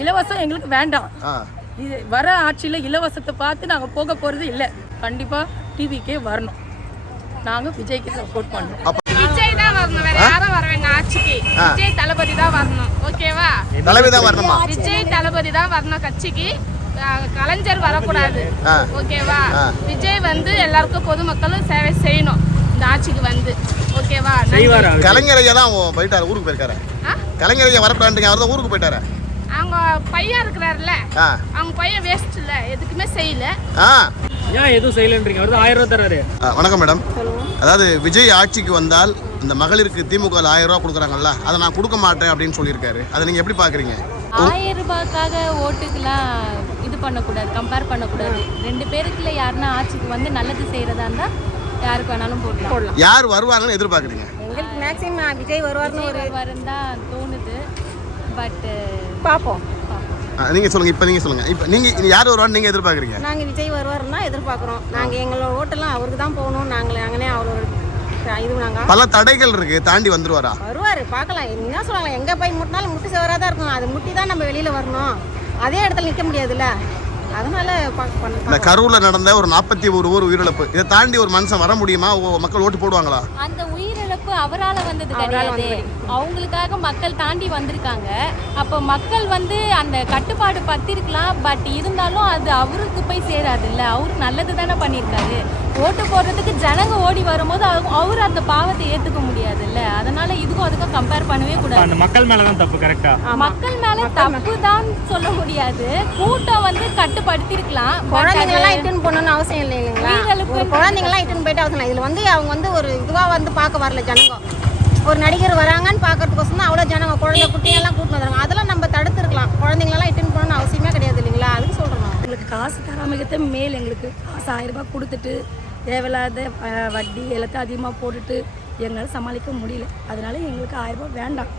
இலவசம் எங்களுக்கு வேண்டாம். இது வர ஆட்சியில் இலவசத்தை பார்த்து நாங்கள் போக போகிறது இல்லை. கண்டிப்பாக டிவிக்கே வரணும். நாங்கள் விஜய்க்கு சப்போர்ட் பண்ணுறோம். விஜய் தான் வரணும், வேற யாரும் வர வேண்டாம் ஆட்சிக்கு. விஜய் தளபதி தான் வரணும். ஓகேவா? தளபதி தான் வரணுமா? விஜய் தளபதி தான் வரணும் கட்சிக்கு. கலைஞர் வரக்கூடாது. ஓகேவா? விஜய் வந்து எல்லாருக்கும் பொதுமக்களும் சேவை செய்யணும் இந்த ஆட்சிக்கு வந்து. ஓகேவா? கலைஞர் ஐயா தான் போயிட்டாரு, ஊருக்கு போயிருக்காரு. கலைஞர் ஐயா வரப்படாண்டீங்க, அவர் தான் ஊருக்கு போயிட்டாரு. அவங்க பையன் இருக்கிறாருல, அவங்க பையன் வேஸ்ட் இல்ல, எதுக்குமே செய்யல. ஏன் எதுவும் செய்யலன்றீங்க? அவர் 1000 ரூபாய் தராரு. வணக்கம் மேடம். அதாவது விஜய் ஆட்சிக்கு வந்தால் இந்த மகளிருக்கு திமுக 1000 ரூபாய் கொடுக்குறாங்கல்ல, அதை நான் கொடுக்க மாட்டேன் அப்படின்னு சொல்லியிருக்காரு. அதை நீங்க எப்படி பாக்குறீங்க? 1000 ரூபாய்க்காக ஓட்டுக்கெல்லாம் இது பண்ணக்கூடாது, கம்பேர் பண்ணக்கூடாது. 2 பேருக்குள்ள யாருன்னா ஆட்சிக்கு வந்து நல்லது செய்யறதா இருந்தா யாருக்கு வேணாலும் போடலாம். யார் வருவாங்கன்னு எதிர்பார்க்குறீங்க? எங்களுக்கு மேக்ஸிமம் விஜய் வருவாருன்னு தான் தோணுது. பட் பார்ப்போம். நீங்க சொல்லுங்க. இப்போ நீங்க சொல்லுங்க. இப்போ நீங்க யார் வருவான்னு நீங்க எதிர்பார்க்குறீங்க? நாங்கள் விஜய் வருவாருன்னா எதிர்பார்க்குறோம். நாங்கள் எங்களோட ஓட்டெல்லாம் அவருக்கு தான் போகணும். அங்கனே அவரோட இது நாங்கள் பல தடைகள் இருக்கு, தாண்டி வந்துருவாரா? வருவார், பார்க்கலாம். என்ன சொல்லுவாங்க, எங்கே போய் முட்டினாலும் முட்டி சேவராக தான் இருக்கும். அது முட்டி தான் நம்ம வெளியில் வரணும். அதே இடத்துல நிற்க முடியாதுல்ல, அதனால இந்த கரூர்ல நடந்த ஒரு 41 உயிரிழப்பு, இதை தாண்டி ஒரு மனுஷன் வர முடியுமா? மக்கள் ஓட்டு போடுவாங்களா? அந்த உயிரிழப்பு அவரால வந்தது கிடையாது, அவங்களுக்காக மக்கள் தாண்டி வந்திருக்காங்க. அப்போ மக்கள் வந்து அந்த கட்டுப்பாடு பத்திருக்கலாம். பட் இருந்தாலும் அது அவருக்கு போய் சேராது இல்ல. அவரு நல்லது தானே பண்ணியிருக்காரு. ஓட்டு போடுறதுக்கு ஜனங்க ஓடி வரும்போது அவரு அந்த பாவத்தை ஏத்துக்க முடியாது இல்ல. அதனால இதுக்கும் அதுக்கும் கம்பேர் பண்ணவே கூடாது. அந்த மக்கள் மேலதான் தப்பு. கரெக்டா? மக்கள் மேல தப்பு தான் சொல்ல முடியாது. கூட்டம் வந்து கட்டுப்படுத்திருக்கலாம். குழந்தைங்களெல்லாம் இட்டுன்னு போகணும்னு அவசியம் இல்லை இல்லைங்களா? குழந்தைங்களாம் இட்டுன்னு போயிட்டு அவசியம் இல்லை. இதில் வந்து அவங்க வந்து ஒரு இதுவாக வந்து பார்க்க வரல ஜனங்க. ஒரு நடிகர் வராங்கன்னு பார்க்கறதுக்கோசம் தான் அவ்வளோ ஜனங்க குழந்தை குட்டிங்கெல்லாம் கூட்டின்னு வந்துடுறாங்க. அதெல்லாம் நம்ம தடுத்துருக்கலாம். குழந்தைங்களெல்லாம் இட்டுன்னு போகணும்னு அவசியமே கிடையாது இல்லைங்களா? அதுக்கு சொல்கிறோம். எங்களுக்கு காசு தராமகத்தை மேல் எங்களுக்கு காசு 1000 ரூபாய் கொடுத்துட்டு தேவையில்லாத வட்டி எல்லாத்தையும் அதிகமாக போட்டுட்டு எங்களால் சமாளிக்க முடியல. அதனால எங்களுக்கு 1000 ரூபாய் வேண்டாம்.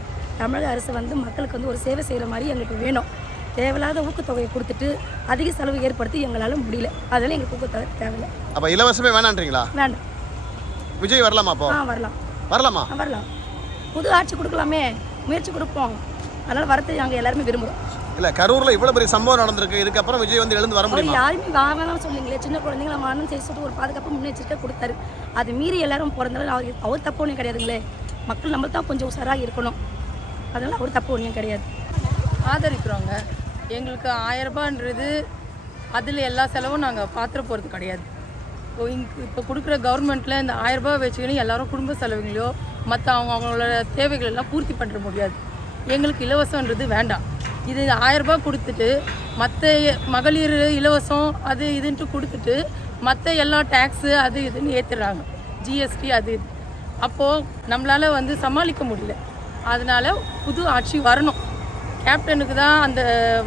தமிழக அரசு வந்து மக்களுக்கு வந்து ஒரு சேவை செய்கிற மாதிரி எங்களுக்கு வேணும். தேவையில்லாத ஊக்கத்தொகையை கொடுத்துட்டு அதிக செலவு ஏற்படுத்தி எங்களால் முடியல. அதனால எங்களுக்கு ஊக்கத்தொகை தேவையில்லை. அப்போ இலவசமே வேணான்றீங்களா? வேண்டாம். விஜய் வரலாமா? அப்போ வரலாம். வரலாமா? வரலாம். புது ஆட்சி கொடுக்கலாமே, முயற்சி கொடுப்போம். அதனால வரத்தை நாங்கள் எல்லாருமே விரும்புகிறோம். இல்லை, கரூரில் இவ்வளோ பெரிய சம்பவம் நடந்திருக்கு. இதுக்கப்புறம் விஜய் வந்து எழுந்து வர முடியும்? யாருமே வாங்கலாம் சொல்லுங்களே. சின்ன குழந்தைங்கள வாங்கணும் சரி சொல்லிட்டு ஒரு பாதுகாப்பு முன்னெச்சரிக்கை கொடுத்தாரு. அது மீறி எல்லாரும் பிறந்தாலும் அவர் தப்பு ஒன்றும் கிடையாதுங்களே. மக்கள் நம்ம தான் கொஞ்சம் உஷாராக இருக்கணும். அதனால் அவர் தப்பு ஒன்றும் கிடையாது. ஆதரிக்கிறோங்க. எங்களுக்கு 1000 ரூபான்றது அதில் எல்லா செலவும் நாங்கள் பார்த்துட போகிறது கிடையாது. இப்போ கொடுக்குற கவர்மெண்ட்டில் இந்த 1000 ரூபாய் வச்சுக்கின்னு எல்லாரும் குடும்ப செலவுகளையோ மற்ற அவங்களோட தேவைகள் எல்லாம் பூர்த்தி பண்ணுற முடியாது. எங்களுக்கு இலவசன்றது வேண்டாம். இது 1000 ரூபாய் கொடுத்துட்டு மற்ற மகளிர் இலவசம் அது இதுன்ட்டு கொடுத்துட்டு மற்ற எல்லா டேக்ஸு அது இதுன்னு ஏற்றுறாங்க. ஜிஎஸ்டி அது இது. அப்போது நம்மளால் வந்து சமாளிக்க முடியல. அதனால் புது ஆட்சி வரணும். கேப்டனுக்கு தான் அந்த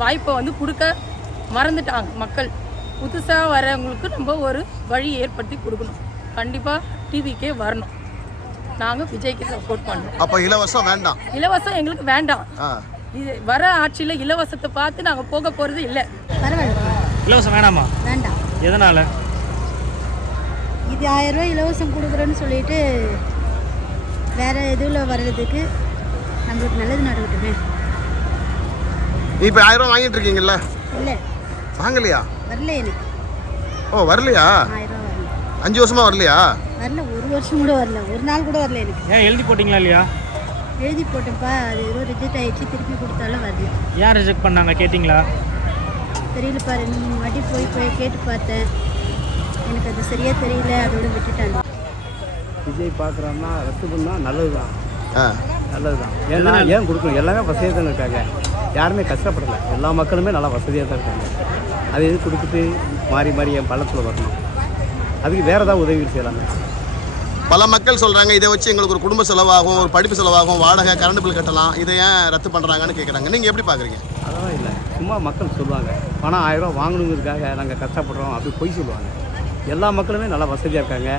வாய்ப்பை வந்து கொடுக்க மறந்துட்டாங்க மக்கள். புதுசாக வரவங்களுக்கு நம்ம ஒரு வழி ஏற்படுத்தி கொடுக்கணும். கண்டிப்பாக டிவிக்கே வரணும். நாங்கள் விஜய்க்கு சப்போர்ட் பண்ணுறோம். அப்போ இலவசம் வேண்டாம்? இலவசம் எங்களுக்கு வேண்டாம். இது வர ஆட்சியில் இலவசத்தை பார்த்து நாங்கள் போக போகிறது இல்லை. இலவசம் வேணாமா? வேண்டாம். எதனால? இது 1000 ரூபாய் இலவசம் கொடுக்குறேன்னு சொல்லிட்டு வேற எதுவில் வர்றதுக்கு நம்மளுக்கு நல்லது நடக்கட்டுமே. இப்போ 1000 ரூபாய் வாங்கிட்டு இருக்கீங்கல்ல? இல்லை, வாங்கலையா? வரல எனக்கு. ஓ, வரலையா? 1000 ரூபாய் வரல. 5 வருஷமா வரலையா? வரல, ஒரு வருஷம் கூட வரல, ஒரு நாள் கூட வரல எனக்கு. ஏன் எழுதி போட்டிங்களா இல்லையா? எழுதி போட்டப்பா, அது ஏதோ ரிஜெக்ட் ஆயிடுச்சு. திருப்பி கொடுத்தாலும் வரல. யார் ரிஜெக்ட் பண்ணாங்க கேட்டிங்களா? தெரியலப்பா. 2-3 வாட்டி போய் கேட்டு பார்த்தேன். எனக்கு அது சரியாக தெரியல, அதோட விட்டுட்டாங்க. விஜய் பார்க்குறோம்னா ரத்து பண்ணால் நல்லது தான். நல்லது தான். ஏன்னா ஏன் கொடுக்கணும்? எல்லாமே வசதியாக தான் இருக்காங்க. யாருமே கஷ்டப்படலை. எல்லா மக்களுமே நல்லா வசதியாக தான் இருக்காங்க. அது எது கொடுத்துட்டு மாறி மாறி என் பள்ளத்தில் வரணும்? அதுக்கு வேறு ஏதாவது உதவி செய்யலாமே. பல மக்கள் சொல்கிறாங்க, இதை வச்சு எங்களுக்கு ஒரு குடும்ப செலவாகும், ஒரு படிப்பு செலவாகும், வாடகை கரண்ட் பில் கட்டலாம், இதை ஏன் ரத்து பண்ணுறாங்கன்னு கேட்குறாங்க. நீங்கள் எப்படி பார்க்குறீங்க? அதெல்லாம் இல்லை, சும்மா மக்கள் சொல்லுவாங்க பணம் 1000 ரூபா வாங்கணுங்கிறதுக்காக நாங்கள் கஷ்டப்படுறோம் அப்படி பொய் சொல்லுவாங்க. எல்லா மக்களுமே நல்லா வசதியாக இருக்காங்க.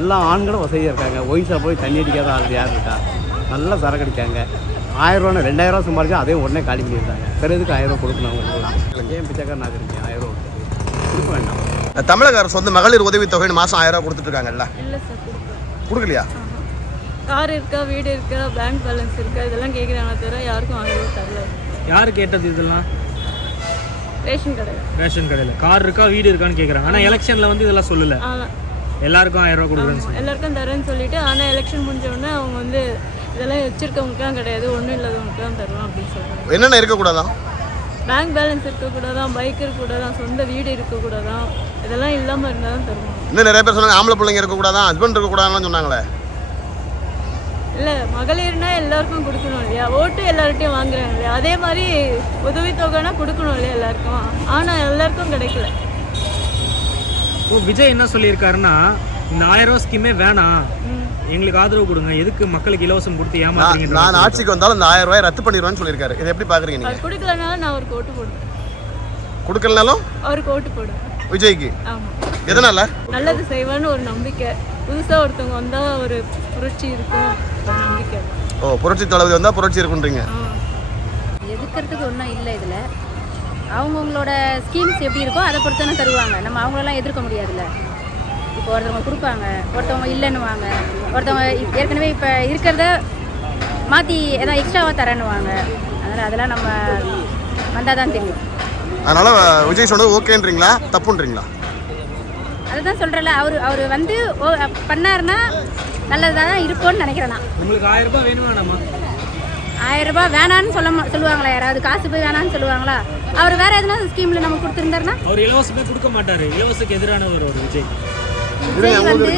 எல்லா ஆண்களும் வசதியாக இருக்காங்க. ஒயின்ஸில் போய் தண்ணி அடிக்காத ஆள் யார் இருக்கா? நல்லா சரக்கு அடிக்காங்க. 1000 ரூபா 2000 ரூபா சம்பாதிச்சா அதே உடனே காலி பண்ணியிருக்காங்க. பிறகுக்கு 1000 ரூபா கொடுக்கணும் அவங்களுக்கு. ஏன் பிச்சைக்காரன் நான் இருக்கேன்? 1000 ரூபா கொடுக்க வேண்டாம். தமிழக அரசு வந்து மகளிர் உதவித்தொகைன்னு மாதம் 1000 ரூபா கொடுத்துட்ருக்காங்கல்ல? இல்லை சார், கொடுக்கலையா? கார் இருக்கா, வீடு இருக்கா, பேங்க் பேலன்ஸ் இருக்கா, இதெல்லாம் கேட்குறாங்க தவிர யாருக்கும் 1000 ரூபா தரல. யார் கேட்டது இதெல்லாம்? ரேஷன் கடை. ரேஷன் கடையில் கார் இருக்கா வீடு இருக்கான்னு கேட்குறாங்க. ஆனால் எலெக்ஷனில் வந்து இதெல்லாம் சொல்லலை. ஆமாம், எல்லாருக்கும் 1000 ரூபா கொடுக்குறேன்னு சொல்லி. எல்லாருக்கும் தரேன்னு சொல்லிட்டு, ஆனால் எலெக்ஷன் முடிஞ்ச உடனே அவங்க வந்து இதெல்லாம் வச்சிருக்கவங்களுக்குலாம் கிடையாது, ஒன்றும் இல்லாதவங்களுக்கு தான் தருவோம் அப்படின்னு சொல்கிறாங்க. என்னென்ன இருக்கக்கூடாதான்? பேங்க் பேலன்ஸ் இருக்கக்கூடாதான், பைக் இருக்கக்கூடாதான், சொந்த வீடு இருக்கக்கூடாதான், இதெல்லாம் இல்லாமல் இருந்தால் தான் தருவோம். இன்னும் நிறைய பேர் சொன்னாங்க ஆம்பளை பிள்ளைங்க இருக்கக்கூடாதான், ஹஸ்பண்ட் இருக்கக்கூடாதுன்னு சொன்னாங்களே. இல்லை, மகளிர்னா எல்லாருக்கும் கொடுக்கணும் இல்லையா? ஓட்டு எல்லார்ட்டையும் வாங்குறாங்க இல்லையா? அதே மாதிரி உதவித்தொகைனா கொடுக்கணும் இல்லையா எல்லாருக்கும்? ஆனால் எல்லாருக்கும் கிடைக்கல. விஜய் என்ன சொல்லியிருக்காருன்னா, இந்த 1000 ரூபா ஸ்கீமே வேணாம், எங்களுக்கு ஆதரவு கொடுங்க, எதுக்கு மக்களுக்கு இலவசம் கொடுத்து ஏமாத்துறீங்க. நான் ஆட்சிக்கு வந்தாலும் இந்த 1000 ரூபாய் ரத்து பண்ணிடுவேன்னு சொல்லியிருக்காரு. இதை எப்படி பாக்குறீங்க நீங்க? அவர் கொடுக்கலனாலும் நான் அவருக்கு ஓட்டு போடுவேன். கொடுக்கலனாலும் அவருக்கு ஓட்டு போடுவேன். விஜய்க்கு? ஆமாம். எதனால? நல்லது செய்வான்னு ஒரு நம்பிக்கை. புதுசாக ஒருத்தவங்க வந்தால் ஒரு புரட்சி இருக்கும், ஒரு நம்பிக்கை. ஓ, புரட்சி தளபதி வந்தால் புரட்சி இருக்குன்றீங்க. எதுக்கிறதுக்கு ஒன்றும் இல்லை. இதில் அவங்கவுங்களோட ஸ்கீம்ஸ் எப்படி இருக்கோ அதை பொறுத்து தானே தருவாங்க. நம்ம அவங்களெல்லாம் எதிர்க்க முடியாதுல்ல. இப்போ ஒருத்தவங்க கொடுப்பாங்க, ஒருத்தவங்க இல்லைன்னுவாங்க, ஒருத்தவங்க ஏற்கனவே இப்போ இருக்கிறத மாற்றி ஏதாவது எக்ஸ்ட்ராவாக தரேன்னுவாங்க. அதனால் அதெல்லாம் நம்ம வந்தால் தான் தெரியும். அதனால விஜய் சொன்னது ஓகேன்றீங்களா தப்புன்றீங்களா? அதுதான் சொல்கிறேன்ல, அவர் வந்து பண்ணாருன்னா நல்லதாக தான் இருக்கும்னு நினைக்கிறேன் நான். உங்களுக்கு 1000 ரூபாய் வேணுமா? நம்ம 1000 ரூபாய் வேணான்னு சொல்லுவாங்களா? யாராவது காசு போய் வேணான்னு சொல்லுவாங்களா? அவர் வேற எதுனா ஸ்கீமில் நம்ம கொடுத்துருந்தாருன்னா? அவர் இலவசமே கொடுக்க மாட்டார். இலவசத்துக்கு எதிரானவர் ஒரு விஜய். விஜய் வந்து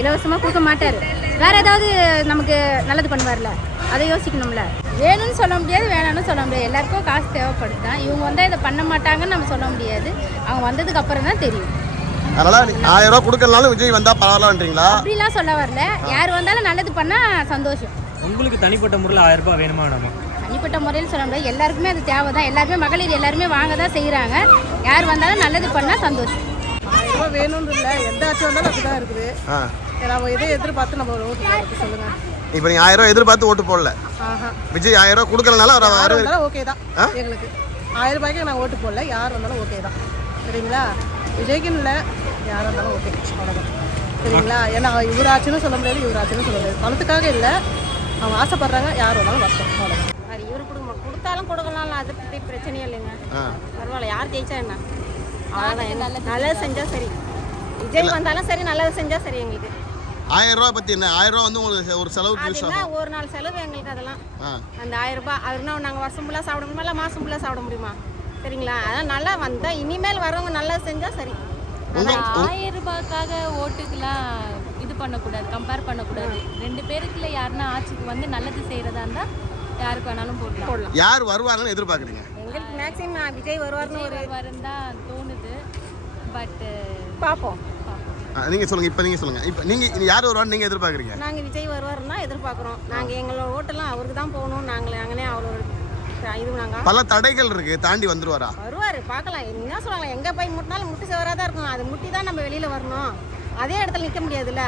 இலவசமாக கொடுக்க மாட்டார். வேற ஏதாவது நமக்கு நல்லது பண்ணுவார்ல, அதை யோசிக்கணும்ல. வேணும்னு சொல்ல முடியாது, வேணாம்னு சொல்ல முடியாது. எல்லாருக்கும் காசு தேவைப்படுது தான். இவங்க வந்தால் இதை பண்ண மாட்டாங்கன்னு நம்ம சொல்ல முடியாது. அவங்க வந்ததுக்கு அப்புறம் தான் தெரியும். அதனால 1000 ரூபாய் கொடுக்கலனாலும் விஜய் வந்தா பரவாயில்லன்றீங்களா? அப்படிலாம் சொல்ல வரல. யார் வந்தாலும் நல்லது பண்ணா சந்தோஷம். உங்களுக்கு தனிப்பட்ட முறையில் 1000 ரூபாய் வேணுமா வேணாமா? தனிப்பட்ட முறையில் சொல்ல முடியாது. எல்லாருக்குமே அது தேவை தான். எல்லாருமே மகளிர் எல்லாருமே வாங்க தான் செய்கிறாங்க. யார் வந்தாலும் நல்லது பண்ணால் சந்தோஷம். 1000 ரூபாய் வேணும்னு இல்லை, எந்த ஆட்சி வந்தாலும் அப்படிதான் இருக்குது. நம்ம இதை எதிர்பார்த்து நம்ம ஒரு ஓட்டு போடுறது சொல்லுங்க. இப்போ நீங்க 1000 ரூபாய் எதிர்பார்த்து ஓட்டு போடல. விஜய் 1000 ரூபாய் கொடுக்கலனால அவர் ஓகே தான். எங்களுக்கு 1000 ரூபாய்க்கு நான் ஓட்டு போடல, யார் வந்தாலும் ஓகே தான். சரிங்களா? விஜய்க்குன்னு இல்லை, யார் வந்தாலும் ஓகே, அவ்வளோதான். சரிங்களா? ஏன்னா இவர் ஆச்சுன்னு சொல்ல முடியாது, இவர் ஆச்சுன்னு சொல்ல முடியாது. பணத்துக்காக இல்லை, அவங்க ஆசைப்படுறாங்க, யார் வந்தாலும் வரட்டும், அவ்வளோதான். அது இவர் கொடுத்தாலும் கொடுக்கலாம், அதை பற்றி பிரச்சனையே இல்லைங்க. பரவாயில்ல, யார் ஜெயிச்சா என்ன, அவ்வளோதான். நல்லது செஞ்சால் சரி. விஜய் வந்தாலும் சரி, நல்லது செஞ்சால் சரி. எங்களுக்கு 1000 ரூபாய் பற்றி என்ன? 1000 ரூபாய் வந்து உங்களுக்கு ஒரு செலவுக்கு யூஸ் ஆகும். ஒரு நாள் செலவு எங்களுக்கு அதெல்லாம். அந்த 1000 ரூபாய் அதுனா நாங்கள் வருஷம் ஃபுல்லாக சாப்பிட முடியுமா, இல்லை மாதம் ஃபுல்லாக சாப்பிட முடியுமா? சரிங்களா? அதான் நல்லா வந்தால் இனிமேல் வரவங்க நல்லது செஞ்சால் சரி. 1000 ரூபாய்க்காக ஓட்டுக்கெல்லாம் இது பண்ணக்கூடாது, கம்பேர் பண்ணக்கூடாது. 2 பேருக்குள்ள யாருன்னா ஆட்சிக்கு வந்து நல்லது செய்கிறதா இருந்தால் யாருக்கு வேணாலும் போடலாம். யார் வருவாங்கன்னு எதிர்பார்க்குறீங்க? எங்களுக்கு மேக்ஸிமம் விஜய் வருவார்னு தான் தோணுது. பட் பார்ப்போம். நீங்கள் சொல்லுங்கள். இப்போ நீங்கள் சொல்லுங்கள். இப்போ நீங்கள் யார் வருவான்னு நீங்கள் எதிர்பார்க்குறீங்க? நாங்கள் விஜய் வருவாருன்னா எதிர்பார்க்குறோம். நாங்கள் எங்களோட ஓட்டெல்லாம் அவருக்கு தான் போகணும். நாங்களே அவரோட இது நாங்கள் பல தடைகள் இருக்குது, தாண்டி வந்துருவாரா? வருவார், பார்க்கலாம். என்ன சொல்லுவாங்க, எங்கே போய் முட்டினாலும் முட்டி சேவராக தான் இருக்கும். அது முட்டி தான் நம்ம வெளியில் வரணும். அதே இடத்துல நிற்க முடியாதுல்ல.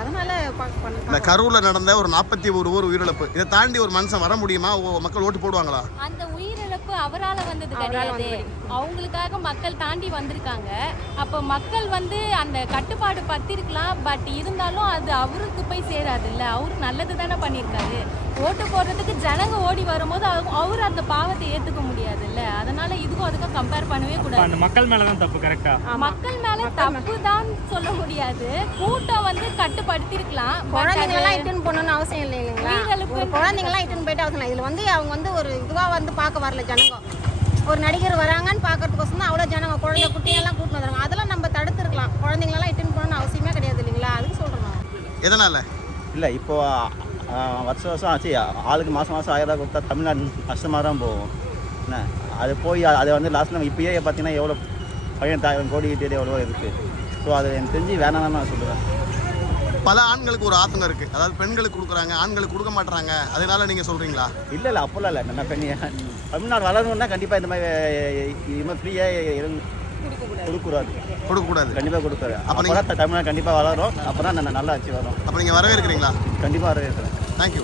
அதனால இந்த கரூரில் நடந்த ஒரு 41 உயிரிழப்பு, இதை தாண்டி ஒரு மனுஷன் வர முடியுமா? மக்கள் ஓட்டு போடுவாங்களா? அந்த உயிரிழப்பு அவரால் வந்தது கிடையாது, அவங்களுக்காக மக்கள் தாண்டி வந்திருக்காங்க. அப்போ மக்கள் வந்து அந்த கட்டுப்பாடு பத்திருக்கலாம், பட் இருந்தாலும் அது அவருக்கு போய் சேராதுல்ல. அவரு நல்லது தானே பண்ணியிருக்காரு. ஓட்டு போடுறதுக்கு ஜனங்க ஓடி வரும்போது அவர் அந்த பாவத்தை ஏற்றுக்க முடியாதுல்ல. அதனால இதுக்கும் அதுக்கும் கம்பேர் பண்ணவே கூடாது. அந்த மக்கள் மேலே தான் தப்பு. கரெக்டா? மக்கள் மேலே தப்பு தான் சொல்ல முடியாது. கூட்டம் வந்து கட்டுப்படுத்திருக்கலாம். குழந்தைங்களாம் இட்டுன்னு போகணும்னு அவசியம் இல்லை இல்லைங்களா? குழந்தைங்களாம் இட்டுன்னு போயிட்டு அவசியம் இல்லை. இதில் வந்து அவங்க வந்து ஒரு இதுவாக வந்து பார்க்க வரல ஜனங்க. ஒரு நடிகர் வராங்கன்னு பார்க்கறதுக்கோசம் தான் அவ்வளோ ஜனங்க குழந்தை குட்டியெல்லாம் கூட்டின்னு வந்துடுறாங்க. அதெல்லாம் நம்ம தடுத்துருக்கலாம். குழந்தைங்களெல்லாம் இட்டுன்னு போகணும்னு அவசியமே கிடையாது இல்லைங்களா? அதுக்கு சொல்கிறோம். எதனால் இல்லை, இப்போ வருஷம் ஆச்சு. ஆளுக்கு மாதம் 1000 ரூபா கொடுத்தா தமிழ்நாடு கஷ்டமாக தான் போகும். என்ன அது போய் அதை வந்து லாஸ்ட்டில் இப்போயே பார்த்தீங்கன்னா எவ்வளோ 15,000 கோடி எவ்வளோ இருக்குது. ஸோ அது எனக்கு தெரிஞ்சு வேணாம்னு நான் சொல்லுவேன். பல ஆண்களுக்கு ஒரு ஆத்தங்கம் இருக்குது, அதாவது பெண்களுக்கு கொடுக்குறாங்க, ஆண்களுக்கு கொடுக்க மாட்டுறாங்க. அதனால நீங்கள் சொல்கிறீங்களா? இல்லை அப்போல்லாம் இல்லை. நம்ம தமிழ்நாடு வளரணுன்னா கண்டிப்பாக இந்த மாதிரி ஃப்ரீயாக கொடுக்கக்கூடாது. கண்டிப்பாக கொடுக்காது. அப்போ தமிழ்நாடு கண்டிப்பாக வளரும். அப்போ தான் நல்லா ஆட்சி வரும். அப்போ நீங்கள் வரவேற்கிறீங்களா? கண்டிப்பாக வரவேற்கிறேன். தேங்க்யூ.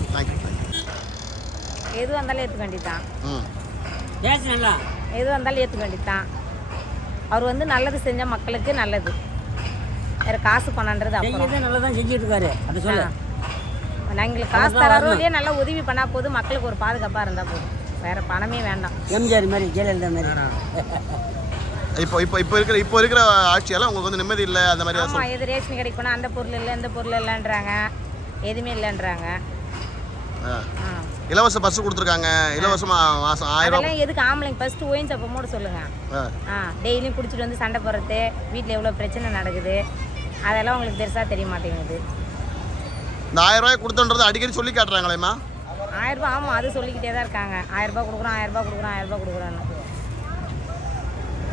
எது வந்தாலும் ஏற்றுக்க வேண்டியதான். எது வந்தாலும் ஏற்றுக்க வேண்டியதான். அவர் வந்து நல்லது செஞ்சால் மக்களுக்கு நல்லது. வேறு காசு பண்ணன்றது அப்புறம் நல்லதான் செஞ்சுட்டு இருக்காரு. அது சொல்ல எங்களுக்கு காசு தராரோ இல்லையே, நல்லா உதவி பண்ணால் போதும். மக்களுக்கு ஒரு பாதுகாப்பாக இருந்தால் போதும். வேற பணமே வேண்டாம். எம்ஜிஆர் மாதிரி ஜெயலலிதா மாதிரி. இப்போ இருக்கிற ஆட்சியால உங்களுக்கு வந்து நிம்மதி இல்லை அந்த மாதிரி ஆமாம், எது ரேஷன் கடைக்கு போனால் அந்த பொருள் இல்லை இந்த பொருள் இல்லைன்றாங்க, எதுவுமே இல்லைன்றாங்க. இலவச பஸ் கொடுத்துருக்காங்க, இலவசமா மாதம் 1000 அதெல்லாம் எதுக்கு? ஆம்பளைங்க ஃபர்ஸ்ட் ஓயின் அப்போ மூட சொல்லுங்க. டெய்லியும் குடிச்சிட்டு வந்து சண்டை போடுறது, வீட்டில் எவ்வளோ பிரச்சனை நடக்குது, அதெல்லாம் உங்களுக்கு பெருசாக தெரிய மாட்டேங்குது. இந்த 1000 ரூபாய் கொடுத்தோன்றது அடிக்கடி சொல்லி காட்டுறாங்களேம்மா. 1000 ரூபாய், ஆமாம், அது சொல்லிக்கிட்டே தான் இருக்காங்க. 1000 ரூபாய் கொடுக்குறோம், 1000 ரூபாய் கொடுக்குறோம், 1000 ரூபாய் கொடுக்குறோன்னு.